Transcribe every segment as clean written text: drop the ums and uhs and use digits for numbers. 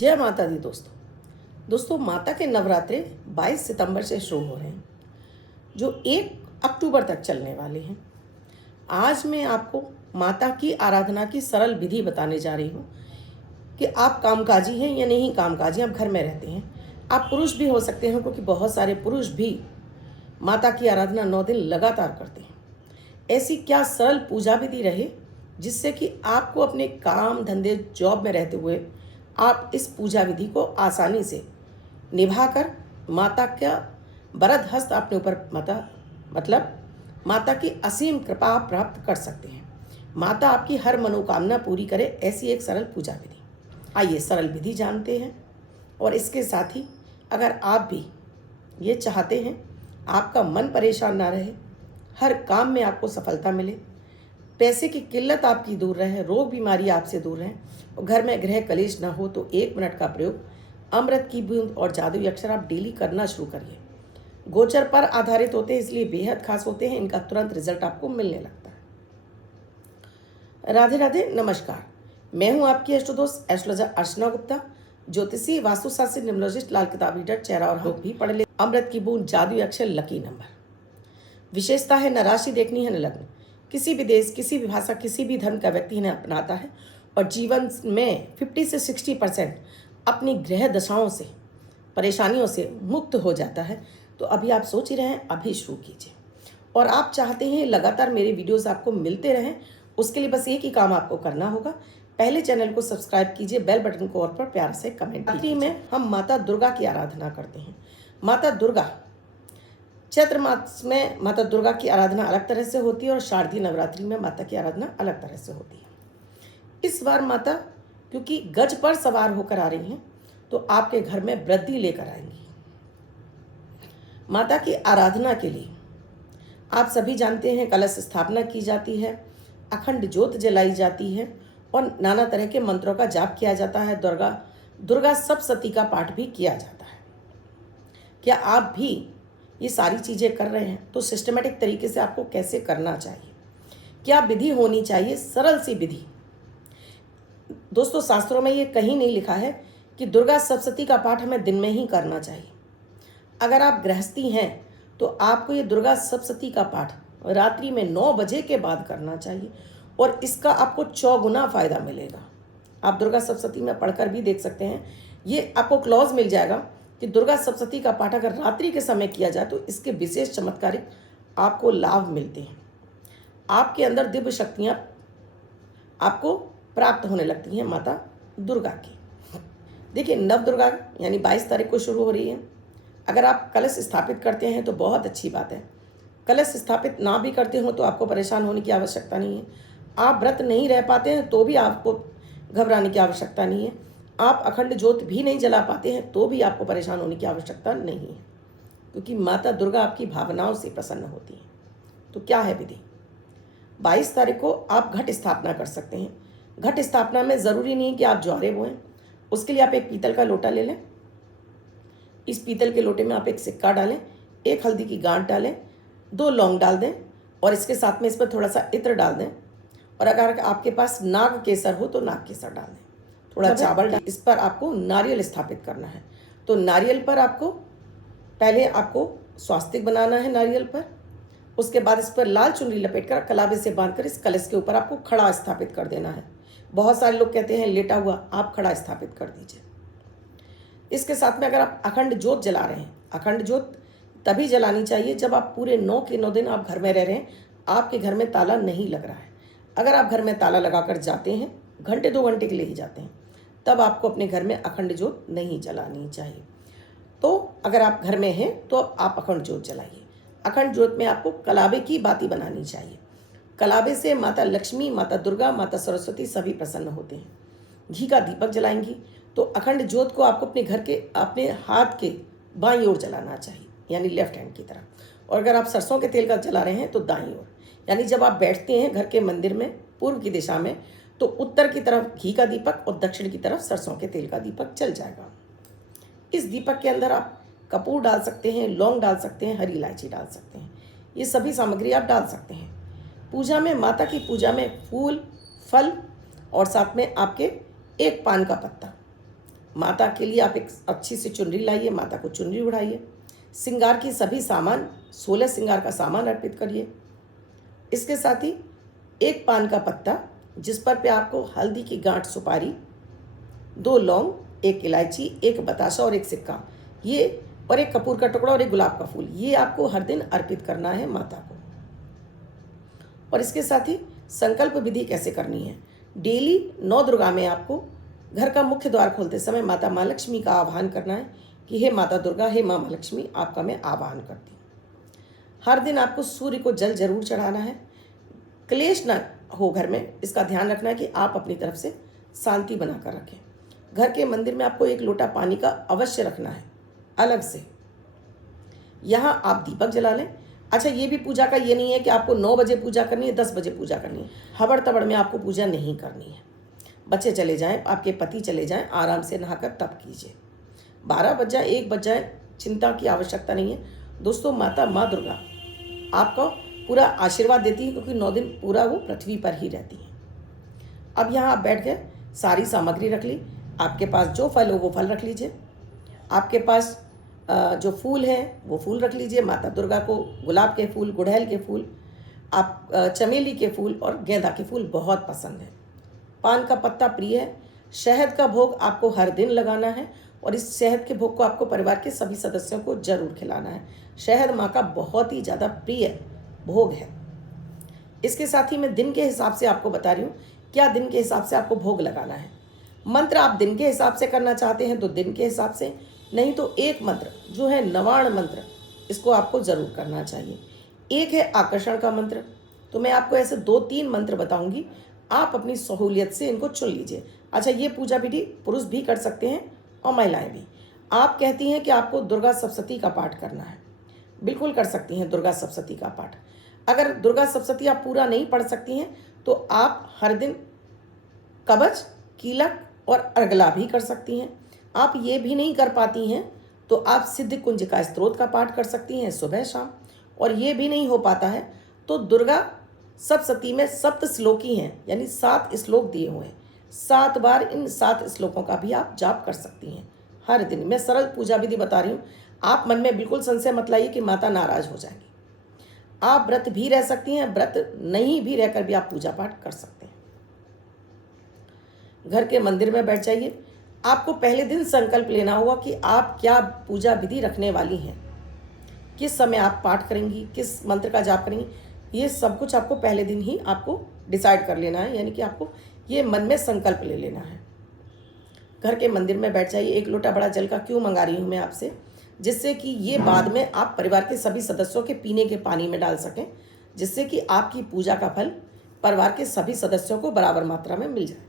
जय माता दी दोस्तों माता के नवरात्रे 22 सितंबर से शुरू हो रहे हैं जो 1 अक्टूबर तक चलने वाले हैं। आज मैं आपको माता की आराधना की सरल विधि बताने जा रही हूँ कि आप कामकाजी हैं या नहीं कामकाजी, आप घर में रहते हैं, आप पुरुष भी हो सकते हैं क्योंकि बहुत सारे पुरुष भी माता की आराधना 9 दिन लगातार करते हैं। ऐसी क्या सरल पूजा विधि रहे जिससे कि आपको अपने काम धंधे जॉब में रहते हुए आप इस पूजा विधि को आसानी से निभाकर माता का वरद हस्त अपने ऊपर माता की असीम कृपा आप प्राप्त कर सकते हैं। माता आपकी हर मनोकामना पूरी करे, ऐसी एक सरल पूजा विधि। आइए सरल विधि जानते हैं। और इसके साथ ही अगर आप भी ये चाहते हैं आपका मन परेशान ना रहे, हर काम में आपको सफलता मिले, पैसे की किल्लत आपकी दूर रहे, रोग बीमारी आपसे दूर रहे और घर में गृह कलेश ना हो, तो 1 मिनट का प्रयोग अमृत की बूंद और जादुई अक्षर आप डेली करना शुरू करिए। गोचर पर आधारित होते हैं इसलिए बेहद खास होते हैं, इनका तुरंत रिजल्ट आपको मिलने लगता है। राधे राधे, नमस्कार। मैं हूं आपकी एस्ट्रोदोस्त एस्ट्रोलॉजर अर्चना गुप्ता, ज्योतिषी वास्तुशास्त्री न्यूमरोलॉजिस्ट, लाल किताब रीडर, चेहरा और हाथ भी पढ़ ले। अमृत की बूंद, जादुई अक्षर, लकी नंबर। विशेषता है न राशि देखनी है न लग्न। किसी भी देश, किसी भी भाषा, किसी भी धर्म का व्यक्ति इन्हें अपनाता है और जीवन में 50 से 60% अपनी ग्रह दशाओं से, परेशानियों से मुक्त हो जाता है। तो अभी आप सोच ही रहे हैं, अभी शुरू कीजिए। और आप चाहते हैं लगातार मेरे वीडियोस आपको मिलते रहें, उसके लिए बस एक ही काम आपको करना होगा। पहले चैनल को सब्सक्राइब कीजिए, बेल बटन को और पर प्यार से कमेंट कीजिए। में हम माता दुर्गा की आराधना करते हैं। माता दुर्गा, चैत्र मास में माता दुर्गा की आराधना अलग तरह से होती है और शारदीय नवरात्रि में माता की आराधना अलग तरह से होती है। इस बार माता क्योंकि गज पर सवार होकर आ रही हैं तो आपके घर में वृद्धि लेकर आएंगी। माता की आराधना के लिए आप सभी जानते हैं कलश स्थापना की जाती है, अखंड ज्योत जलाई जाती है और नाना तरह के मंत्रों का जाप किया जाता है। दुर्गा सप्तशती का पाठ भी किया जाता है। क्या आप भी ये सारी चीज़ें कर रहे हैं? तो सिस्टमेटिक तरीके से आपको कैसे करना चाहिए, क्या विधि होनी चाहिए, सरल सी विधि। दोस्तों शास्त्रों में ये कहीं नहीं लिखा है कि दुर्गा सप्तशती का पाठ हमें दिन में ही करना चाहिए। अगर आप गृहस्थी हैं तो आपको ये दुर्गा सप्तशती का पाठ रात्रि में 9 बजे के बाद करना चाहिए और इसका आपको 4 गुना फायदा मिलेगा। आप दुर्गा सप्तशती में पढ़कर भी देख सकते हैं, ये आपको क्लॉज मिल जाएगा कि दुर्गा सप्तशती का पाठ अगर रात्रि के समय किया जाए तो इसके विशेष चमत्कारिक आपको लाभ मिलते हैं। आपके अंदर दिव्य शक्तियाँ आपको प्राप्त होने लगती हैं माता दुर्गा की। देखिए नव दुर्गा यानी 22 तारीख को शुरू हो रही है। अगर आप कलश स्थापित करते हैं तो बहुत अच्छी बात है। कलश स्थापित ना भी करते हो तो आपको परेशान होने की आवश्यकता नहीं है। आप व्रत नहीं रह पाते हैं तो भी आपको घबराने की आवश्यकता नहीं है। आप अखंड ज्योत भी नहीं जला पाते हैं तो भी आपको परेशान होने की आवश्यकता नहीं है, क्योंकि माता दुर्गा आपकी भावनाओं से प्रसन्न होती है। तो क्या है विधि? 22 तारीख को आप घट स्थापना कर सकते हैं। घट स्थापना में ज़रूरी नहीं कि आप ज्वारे बोएं। उसके लिए आप एक पीतल का लोटा ले लें। इस पीतल के लोटे में आप एक सिक्का डालें, 1 हल्दी की गांठ डालें, 2 लौंग डाल दें और इसके साथ में इस पर थोड़ा सा इत्र डाल दें। और अगर आपके पास नाग केसर हो तो नाग केसर डाल दें, थोड़ा चावल डाल। इस पर आपको नारियल स्थापित करना है। तो नारियल पर पहले आपको स्वास्तिक बनाना है नारियल पर। उसके बाद इस पर लाल चुनरी लपेटकर कलावे से बांधकर इस कलश के ऊपर आपको खड़ा स्थापित कर देना है। बहुत सारे लोग कहते हैं लेटा हुआ, आप खड़ा स्थापित कर दीजिए। इसके साथ में अगर आप अखंड ज्योत जला रहे हैं, अखंड ज्योत तभी जलानी चाहिए जब आप पूरे 9 के 9 दिन आप घर में रह रहे हैं, आपके घर में ताला नहीं लग रहा है। अगर आप घर में ताला लगाकर जाते हैं, घंटे 2 घंटे के लिए ही जाते हैं, तब आपको अपने घर में अखंड ज्योत नहीं जलानी चाहिए। तो अगर आप घर में हैं तो आप अखंड ज्योत जलाइए। अखंड ज्योत में आपको कलावे की बाती बनानी चाहिए। कलावे से माता लक्ष्मी, माता दुर्गा, माता सरस्वती सभी प्रसन्न होते हैं। घी का दीपक जलाएंगी तो अखंड ज्योत को आपको अपने घर के अपने हाथ के बाईं ओर जलाना चाहिए, यानी लेफ्ट हैंड की तरफ। और अगर आप सरसों के तेल का जला रहे हैं तो दाईं ओर, यानी जब आप बैठते हैं घर के मंदिर में पूर्व की दिशा में तो उत्तर की तरफ घी का दीपक और दक्षिण की तरफ सरसों के तेल का दीपक जल जाएगा। इस दीपक के अंदर आप कपूर डाल सकते हैं, लौंग डाल सकते हैं, हरी इलायची डाल सकते हैं। ये सभी सामग्री आप डाल सकते हैं। पूजा में, माता की पूजा में फूल, फल और साथ में आपके 1 पान का पत्ता माता के लिए आप एक अच्छी सी चुनरी लाइए, माता को चुनरी उड़ाइए। श्रृंगार की सभी सामान 16 श्रृंगार का सामान अर्पित करिए। इसके साथ ही एक पान का पत्ता जिस पर पे आपको हल्दी की गांठ सुपारी, 2 लौंग, 1 इलायची, 1 बताशा और 1 सिक्का, ये और 1 कपूर का टुकड़ा और 1 गुलाब का फूल, ये आपको हर दिन अर्पित करना है माता को। और इसके साथ ही संकल्प विधि कैसे करनी है। डेली 9 दुर्गा में आपको घर का मुख्य द्वार खोलते समय माता माँ लक्ष्मी का आह्वान करना है कि हे माता दुर्गा, हे माँ लक्ष्मी, आपका मैं आह्वान करती हूँ। हर दिन आपको सूर्य को जल जरूर चढ़ाना है। क्लेश न हो घर में, इसका ध्यान रखना है कि आप अपनी तरफ से शांति बनाकर रखें। घर के मंदिर में आपको 1 लोटा पानी का अवश्य रखना है अलग से। यहाँ आप दीपक जला लें। अच्छा, ये भी पूजा का ये नहीं है कि आपको 9 बजे पूजा करनी है, 10 बजे पूजा करनी है। हबड़ तबड़ में आपको पूजा नहीं करनी है। बच्चे चले जाएं, आपके पति चले जाएं, आराम से नहाकर तब कीजिए। 12 बज जाए, 1 बज जाए, चिंता की आवश्यकता नहीं है। दोस्तों, माता माँ दुर्गा आपको पूरा आशीर्वाद देती है, क्योंकि 9 दिन पूरा वो पृथ्वी पर ही रहती हैं। अब यहाँ आप बैठ गए, सारी सामग्री रख ली। आपके पास जो फल हो वो फल रख लीजिए। आपके पास जो फूल हैं वो फूल रख लीजिए। माता दुर्गा को गुलाब के फूल, गुड़हल के फूल, आप चमेली के फूल और गेंदा के फूल बहुत पसंद है। पान का पत्ता प्रिय है। शहद का भोग आपको हर दिन लगाना है और इस शहद के भोग को आपको परिवार के सभी सदस्यों को जरूर खिलाना है। शहद माँ का बहुत ही ज़्यादा प्रिय भोग है। इसके साथ ही मैं दिन के हिसाब से आपको बता रही हूँ क्या दिन के हिसाब से आपको भोग लगाना है। मंत्र आप दिन के हिसाब से करना चाहते हैं तो दिन के हिसाब से, नहीं तो एक मंत्र जो है नवाण मंत्र, इसको आपको ज़रूर करना चाहिए। एक है आकर्षण का मंत्र, तो मैं आपको ऐसे 2-3 मंत्र बताऊंगी, आप अपनी सहूलियत से इनको चुन लीजिए। अच्छा, ये पूजा विधि पुरुष भी कर सकते हैं और महिलाएं भी। आप कहती हैं कि आपको दुर्गा सप्तशती का पाठ करना है, बिल्कुल कर सकती हैं दुर्गा सप्तशती का पाठ। अगर दुर्गा सप्तशती आप पूरा नहीं पढ़ सकती हैं तो आप हर दिन कवच, कीलक और अर्गला भी कर सकती हैं। आप ये भी नहीं कर पाती हैं तो आप सिद्ध कुंज का स्तोत्र का पाठ कर सकती हैं सुबह शाम। और ये भी नहीं हो पाता है तो दुर्गा सप्तशती में 7 श्लोकी हैं, यानी 7 श्लोक दिए हुए हैं। 7 बार इन 7 श्लोकों का भी आप जाप कर सकती हैं हर दिन। मैं सरल पूजा विधि बता रही हूँ, आप मन में बिल्कुल संशय मत लाइए कि माता नाराज हो जाएंगी। आप व्रत भी रह सकती हैं, व्रत नहीं भी रहकर भी आप पूजा पाठ कर सकते हैं। घर के मंदिर में बैठ जाइए। आपको पहले दिन संकल्प लेना होगा कि आप क्या पूजा विधि रखने वाली हैं, किस समय आप पाठ करेंगी, किस मंत्र का जाप करेंगी, ये सब कुछ आपको पहले दिन ही आपको डिसाइड कर लेना है, यानी कि आपको ये मन में संकल्प ले लेना है। घर के मंदिर में बैठ जाइए। 1 लोटा बड़ा जल का क्यों मंगा रही हूँ मैं आपसे, जिससे कि ये बाद में आप परिवार के सभी सदस्यों के पीने के पानी में डाल सकें, जिससे कि आपकी पूजा का फल परिवार के सभी सदस्यों को बराबर मात्रा में मिल जाए।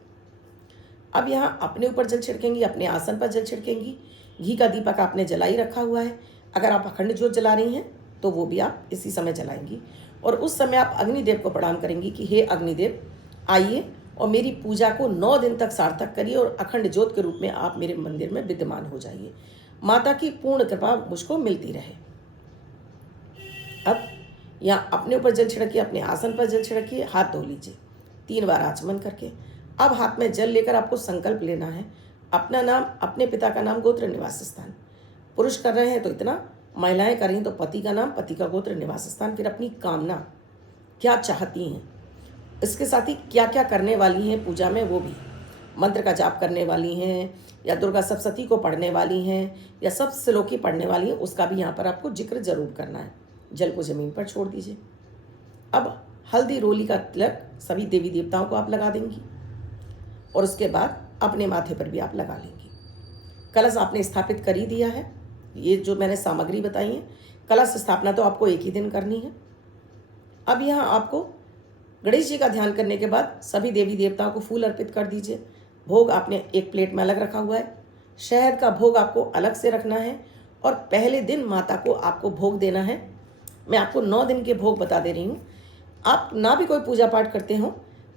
अब यहाँ अपने ऊपर जल छिड़केंगी, अपने आसन पर जल छिड़केंगी। घी का दीपक आपने जला ही रखा हुआ है। अगर आप अखंड ज्योत जला रही हैं तो वो भी आप इसी समय जलाएंगी। और उस समय आप अग्निदेव को प्रणाम करेंगी कि हे अग्निदेव, आइए और मेरी पूजा को 9 दिन तक सार्थक करिए और अखंड ज्योत के रूप में आप मेरे मंदिर में विद्यमान हो जाइए। माता की पूर्ण कृपा मुझको मिलती रहे। अब यहाँ अपने ऊपर जल छिड़किए, अपने आसन पर जल छिड़किए, हाथ धो लीजिए 3 बार आचमन करके। अब हाथ में जल लेकर आपको संकल्प लेना है, अपना नाम, अपने पिता का नाम, गोत्र, निवास स्थान। पुरुष कर रहे हैं तो इतना, महिलाएं कर रही तो पति का नाम, पति का गोत्र, निवास स्थान, फिर अपनी कामना क्या चाहती हैं, इसके साथ ही क्या क्या करने वाली हैं पूजा में, वो भी मंत्र का जाप करने वाली हैं या दुर्गा सप्तशती को पढ़ने वाली हैं या सब श्लोकी पढ़ने वाली हैं, उसका भी यहाँ पर आपको जिक्र जरूर करना है। जल को जमीन पर छोड़ दीजिए। अब हल्दी रोली का तिलक सभी देवी देवताओं को आप लगा देंगी और उसके बाद अपने माथे पर भी आप लगा लेंगी। कलश आपने स्थापित कर ही दिया है। ये जो मैंने सामग्री बताई है, कलश स्थापना तो आपको एक ही दिन करनी है। अब यहाँ आपको गणेश जी का ध्यान करने के बाद सभी देवी देवताओं को फूल अर्पित कर दीजिए। भोग आपने एक प्लेट में अलग रखा हुआ है। शहद का भोग आपको अलग से रखना है और पहले दिन माता को आपको भोग देना है। मैं आपको 9 दिन के भोग बता दे रही हूँ। आप ना भी कोई पूजा पाठ करते हो,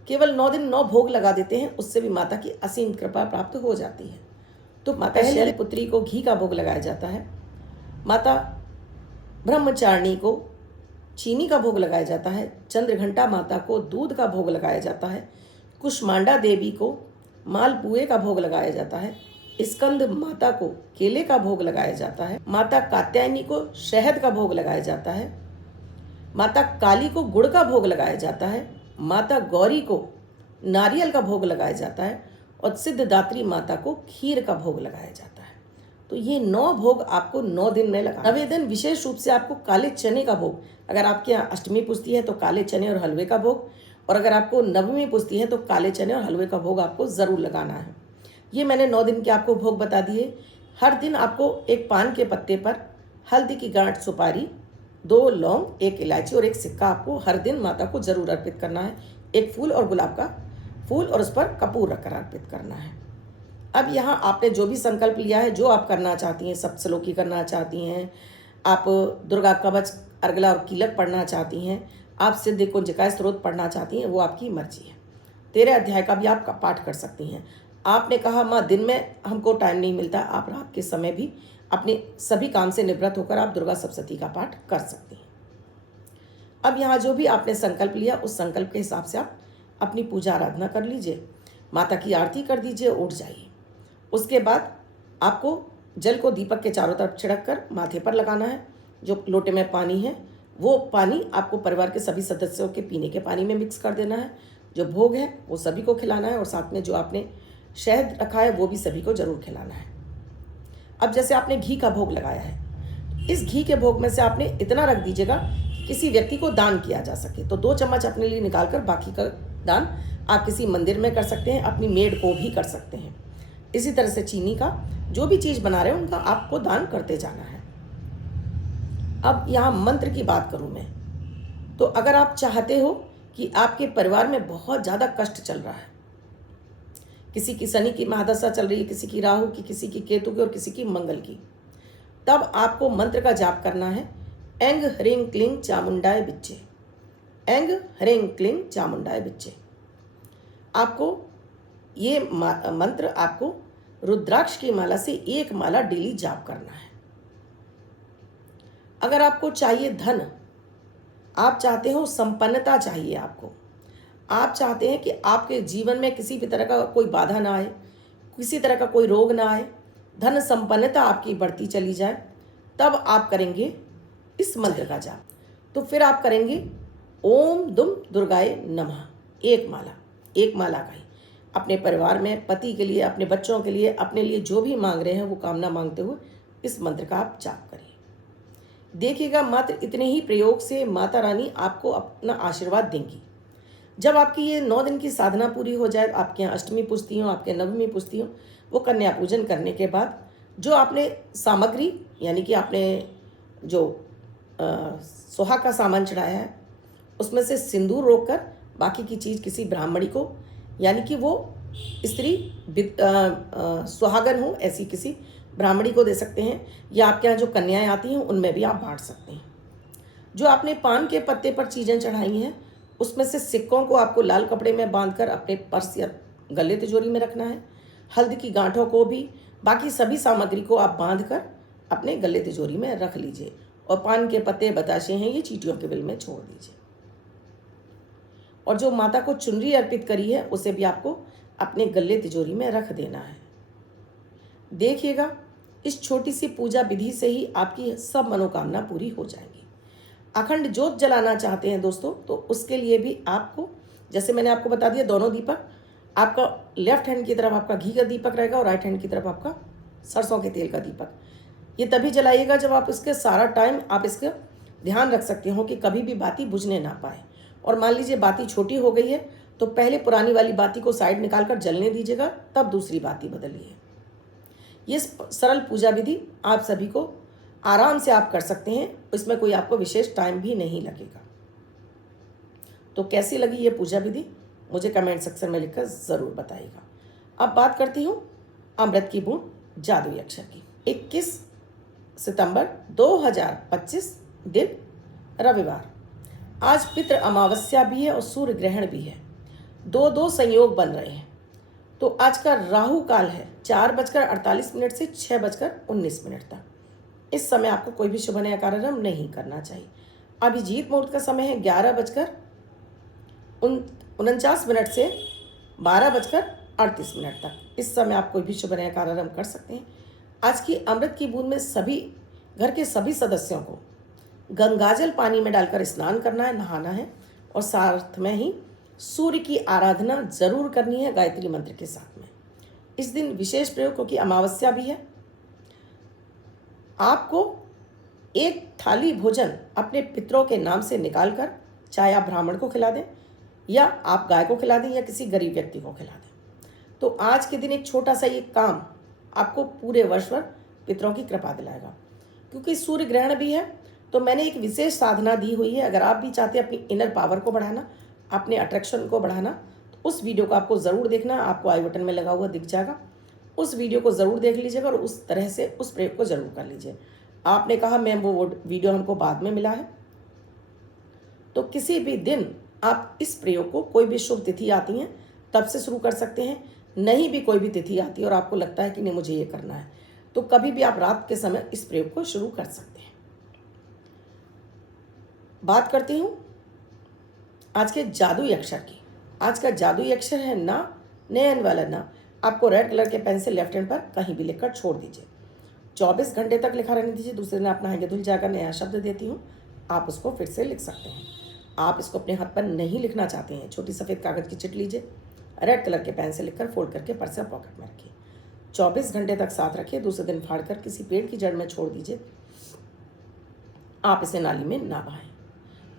केवल 9 दिन 9 भोग लगा देते हैं, उससे भी माता की असीम कृपा प्राप्त हो जाती है। तो माता शैलपुत्री को घी का भोग लगाया जाता है। माता ब्रह्मचारिणी को चीनी का भोग लगाया जाता है। चंद्रघंटा माता को दूध का भोग लगाया जाता है। कुष्मांडा देवी को मालपुए का भोग लगाया जाता है। स्कंद माता को केले का भोग लगाया जाता है। माता कात्यायनी को शहद का भोग लगाया जाता है। माता काली को गुड़ का भोग लगाया जाता है। माता गौरी को नारियल का भोग लगाया जाता है और सिद्धदात्री माता को खीर का भोग लगाया जाता है। तो ये 9 भोग आपको 9 दिन में लगा। नवें दिन विशेष रूप से आपको काले चने का भोग, अगर आपके यहाँ अष्टमी पुजती है तो काले चने और हलवे का भोग, और अगर आपको नवमी पुजती है तो काले चने और हलवे का भोग आपको ज़रूर लगाना है। ये मैंने 9 दिन के आपको भोग बता दिए। हर दिन आपको एक पान के पत्ते पर हल्दी की गांठ सुपारी, 2 लौंग, 1 इलायची और 1 सिक्का आपको हर दिन माता को जरूर अर्पित करना है। एक फूल और गुलाब का फूल और उस पर कपूर रखकर अर्पित करना है। अब यहाँ आपने जो भी संकल्प लिया है, जो आप करना चाहती हैं, सप्तश्लोकी करना चाहती हैं, आप दुर्गा कवच, अर्गला और कीलक पढ़ना चाहती हैं, आप सिद्ध कुंजिका स्त्रोत पढ़ना चाहती हैं, वो आपकी मर्जी है। 13 अध्याय का भी आप पाठ कर सकती हैं। आपने कहा माँ दिन में हमको टाइम नहीं मिलता, आप रात के समय भी अपने सभी काम से निवृत्त होकर आप दुर्गा सप्तशती का पाठ कर सकती हैं। अब यहाँ जो भी आपने संकल्प लिया, उस संकल्प के हिसाब से आप अपनी पूजा आराधना कर लीजिए, माता की आरती कर दीजिए, उठ जाइए। उसके बाद आपको जल को दीपक के चारों तरफ छिड़क कर माथे पर लगाना है। जो लोटे में पानी है वो पानी आपको परिवार के सभी सदस्यों के पीने के पानी में मिक्स कर देना है। जो भोग है वो सभी को खिलाना है और साथ में जो आपने शहद रखा है वो भी सभी को जरूर खिलाना है। अब जैसे आपने घी का भोग लगाया है, इस घी के भोग में से आपने इतना रख दीजिएगा कि किसी व्यक्ति को दान किया जा सके। तो 2 चम्मच अपने लिए निकालकर बाकी का दान आप किसी मंदिर में कर सकते हैं, अपनी मेड को भी कर सकते हैं। इसी तरह से चीनी का जो भी चीज़ बना रहे हैं उनका आपको दान करते जाना है। अब यहाँ मंत्र की बात करूँ मैं, तो अगर आप चाहते हो कि आपके परिवार में बहुत ज़्यादा कष्ट चल रहा है, किसी की शनि की महादशा चल रही है, किसी की राहु की, किसी की केतु की और किसी की मंगल की, तब आपको मंत्र का जाप करना है। ऐंग ह्रीं क्लीं चामुंडाय बिच्चे, ऐंग ह्रीं क्लीं चामुंडाय बिच्चे। आपको ये मंत्र आपको रुद्राक्ष की माला से 1 माला डेली जाप करना है। अगर आपको चाहिए धन, आप चाहते हो संपन्नता चाहिए, आपको आप चाहते हैं कि आपके जीवन में किसी भी तरह का कोई बाधा ना आए, किसी तरह का कोई रोग ना आए, धन संपन्नता आपकी बढ़ती चली जाए, तब आप करेंगे इस मंत्र का जाप। तो फिर आप करेंगे ओम दुम दुर्गाए नमः, 1 माला का ही। अपने परिवार में, पति के लिए, अपने बच्चों के लिए, अपने लिए जो भी मांग रहे हैं वो कामना मांगते हुए इस मंत्र का आप जाप करिए। देखिएगा मात्र इतने ही प्रयोग से माता रानी आपको अपना आशीर्वाद देंगी। जब आपकी ये 9 दिन की साधना पूरी हो जाए, आपके यहाँ अष्टमी पुजती हो, आपके नवमी पुजती हो, वो कन्या पूजन करने के बाद जो आपने सामग्री, यानी कि आपने जो सुहा का सामान चढ़ाया है, उसमें से सिंदूर रोककर बाकी की चीज़ किसी ब्राह्मणी को, यानी कि वो स्त्री सुहागन हो ऐसी किसी ब्राह्मणी को दे सकते हैं, या आपके यहाँ जो कन्याएं आती हैं उनमें भी आप बांट सकते हैं। जो आपने पान के पत्ते पर चीज़ें चढ़ाई हैं, उसमें से सिक्कों को आपको लाल कपड़े में बांधकर अपने पर्स या गले तिजोरी में रखना है। हल्दी की गांठों को भी, बाकी सभी सामग्री को आप बांधकर अपने गले तिजोरी में रख लीजिए। और पान के पत्ते, बताशे हैं, ये चींटियों के बिल में छोड़ दीजिए। और जो माता को चुनरी अर्पित करी है उसे भी आपको अपने गले तिजोरी में रख देना है। देखिएगा इस छोटी सी पूजा विधि से ही आपकी सब मनोकामना पूरी हो जाएंगी। अखंड ज्योत जलाना चाहते हैं दोस्तों, तो उसके लिए भी आपको, जैसे मैंने आपको बता दिया, दोनों दीपक, आपका लेफ्ट हैंड की तरफ आपका घी का दीपक रहेगा और राइट हैंड की तरफ आपका सरसों के तेल का दीपक। ये तभी जलाइएगा जब आप इसके सारा टाइम आप इसका ध्यान रख सकते हो कि कभी भी बाती बुझने ना पाए। और मान लीजिए बाती छोटी हो गई है तो पहले पुरानी वाली बाती को साइड निकाल कर जलने दीजिएगा, तब दूसरी बाती बदलिए। ये सरल पूजा विधि आप सभी को आराम से आप कर सकते हैं, इसमें कोई आपको विशेष टाइम भी नहीं लगेगा। तो कैसी लगी ये पूजा विधि मुझे कमेंट सेक्शन में लिखकर ज़रूर बताइएगा। अब बात करती हूँ अमृत की बूंद जादुई अक्षर की। 21 सितंबर 2025 दिन रविवार। आज पितृ अमावस्या भी है और सूर्य ग्रहण भी है। 2-2 संयोग बन रहे हैं। तो आज का राहु काल है 4:48 से 6:19 तक। इस समय आपको कोई भी शुभ नया कार्यक्रम नहीं करना चाहिए। अभिजीत मुहूर्त का समय है 11:49 से 38 तक। इस समय आप कोई भी शुभ नया कार्य आरंभ कर सकते हैं। आज की अमृत की बूंद में सभी घर के सभी सदस्यों को गंगाजल पानी में डालकर स्नान करना है, नहाना है और साथ में ही सूर्य की आराधना जरूर करनी है गायत्री मंत्र के साथ में। इस दिन विशेष प्रयोग क्योंकि अमावस्या भी है। आपको एक थाली भोजन अपने पितरों के नाम से निकालकर, चाहे आप ब्राह्मण को खिला दें या आप गाय को खिला दें या किसी गरीब व्यक्ति को खिला दें, तो आज के दिन एक छोटा सा ये काम आपको पूरे वर्ष भर पितरों की कृपा दिलाएगा। क्योंकि सूर्य ग्रहण भी है तो मैंने एक विशेष साधना दी हुई है। अगर आप भी चाहते हैं अपनी इनर पावर को बढ़ाना, अपने अट्रैक्शन को बढ़ाना, तो उस वीडियो को आपको ज़रूर देखना। आपको आई बटन में लगा हुआ दिख जाएगा, उस वीडियो को ज़रूर देख लीजिएगा और उस तरह से उस प्रयोग को ज़रूर कर लीजिए। आपने कहा मैम वो वीडियो हमको बाद में मिला है, तो किसी भी दिन आप इस प्रयोग को, कोई भी शुभ तिथि आती हैं तब से शुरू कर सकते हैं। नहीं भी कोई भी तिथि आती है और आपको लगता है कि नहीं मुझे ये करना है, तो कभी भी आप रात के समय इस प्रयोग को शुरू कर सकते हैं। बात करती हूँ आज के जादुई अक्षर की। आज का जादुई अक्षर है ना, नयन वाला ना। आपको रेड कलर के पेन से लेफ्ट हैंड पर कहीं भी लिखकर छोड़ दीजिए। 24 घंटे तक लिखा रहने दीजिए। दूसरे दिन आप नहाएंगे धुल जाकर नया शब्द देती हूँ, आप उसको फिर से लिख सकते हैं। आप इसको अपने हाथ पर नहीं लिखना चाहते हैं, छोटी सफ़ेद कागज़ की चिट लीजिए, रेड कलर के पेन से लिखकर फोल्ड करके पर्स या पॉकेट में रखिए। 24 घंटे तक साथ रखिए। दूसरे दिन फाड़कर किसी पेड़ की जड़ में छोड़ दीजिए। आप इसे नाली में ना बहाएं।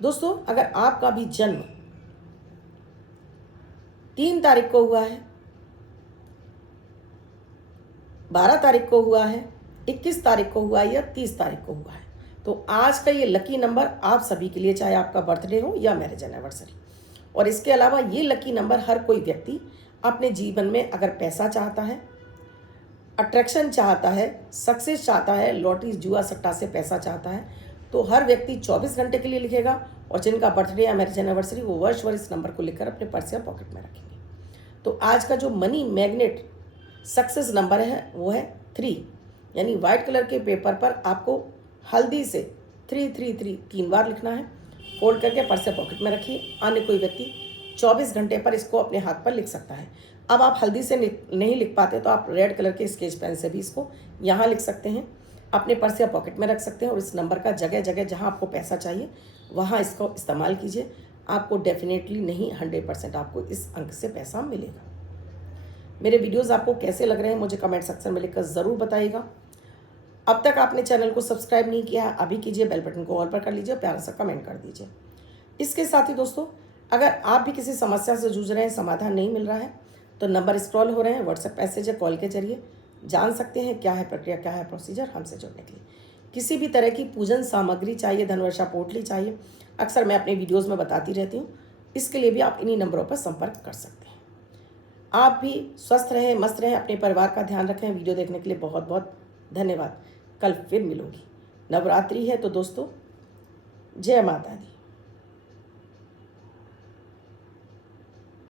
दोस्तों, अगर आपका भी जन्म 3 तारीख को हुआ है, 12 तारीख को हुआ है, 21 तारीख को हुआ है या 30 तारीख को हुआ है, तो आज का ये लकी नंबर आप सभी के लिए, चाहे आपका बर्थडे हो या मैरिज एनिवर्सरी। और इसके अलावा ये लकी नंबर हर कोई व्यक्ति अपने जीवन में अगर पैसा चाहता है, अट्रैक्शन चाहता है, सक्सेस चाहता है, लॉटरी जुआ सट्टा से पैसा चाहता है, तो हर व्यक्ति 24 घंटे के लिए लिखेगा और जिनका बर्थडे या मैरिज एनिवर्सरी वो वर्ष भर इस नंबर को लिखकर अपने पर्स या पॉकेट में रखेंगे। तो आज का जो मनी मैग्नेट सक्सेस नंबर है वो है 3, यानी वाइट कलर के पेपर पर आपको हल्दी से 333 3 बार लिखना है। फोल्ड करके पर्स या पॉकेट में रखिए। अन्य कोई व्यक्ति 24 घंटे पर इसको अपने हाथ पर लिख सकता है। अब आप हल्दी से नहीं लिख पाते तो आप रेड कलर के स्केच पेन से भी इसको यहाँ लिख सकते हैं, अपने पर्स या पॉकेट में रख सकते हैं और इस नंबर का जगह जगह जहाँ आपको पैसा चाहिए वहाँ इसको इस्तेमाल कीजिए। आपको डेफिनेटली नहीं 100% आपको इस अंक से पैसा मिलेगा। मेरे वीडियोज़ आपको कैसे लग रहे हैं मुझे कमेंट सेक्शन में लिखकर ज़रूर बताइएगा। अब तक आपने चैनल को सब्सक्राइब नहीं किया है, अभी कीजिए, बेल बटन को ऑल पर कर लीजिए, प्यारा सा कमेंट कर दीजिए। इसके साथ ही दोस्तों, अगर आप भी किसी समस्या से जूझ रहे हैं, समाधान नहीं मिल रहा है, तो नंबर स्क्रॉल हो रहे हैं, व्हाट्सएप मैसेज या कॉल के जरिए जान सकते हैं क्या है प्रक्रिया, क्या है प्रोसीजर हमसे जुड़ने के लिए। किसी भी तरह की पूजन सामग्री चाहिए, धनवर्षा पोटली चाहिए, अक्सर मैं अपने वीडियोज़ में बताती रहती हूँ, इसके लिए भी आप इन्हीं नंबरों पर संपर्क कर सकते हैं। आप भी स्वस्थ रहें, मस्त रहें, अपने परिवार का ध्यान रखें। वीडियो देखने के लिए बहुत बहुत धन्यवाद। कल फिर मिलूंगी। नवरात्रि है तो दोस्तों, जय माता दी।